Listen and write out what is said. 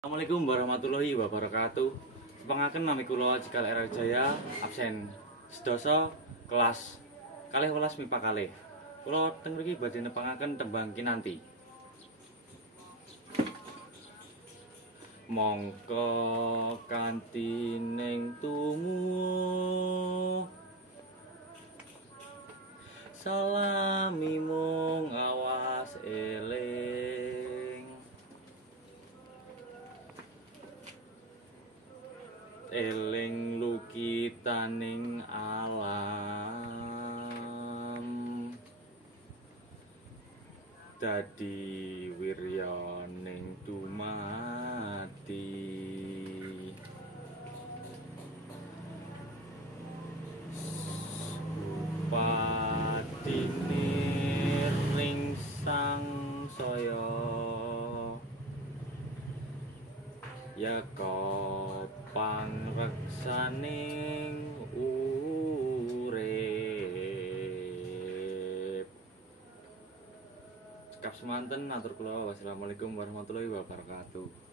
Assalamualaikum warahmatullahi wabarakatuh. Pangaken nami kula Cikal Era Jaya, absen sedasa kelas kalih welas MIPA kalih. Kula teng mriki badhe nepangaken tembang kinanti. Mongko kanthi ning tumu salami mung awas eling. Eling lukitaning alam dadi wiryaning dumati upatine ring sangsaya yaka pangreksaning urip. Cekap semanten atur kula. Wassalamualaikum warahmatullahi wabarakatuh.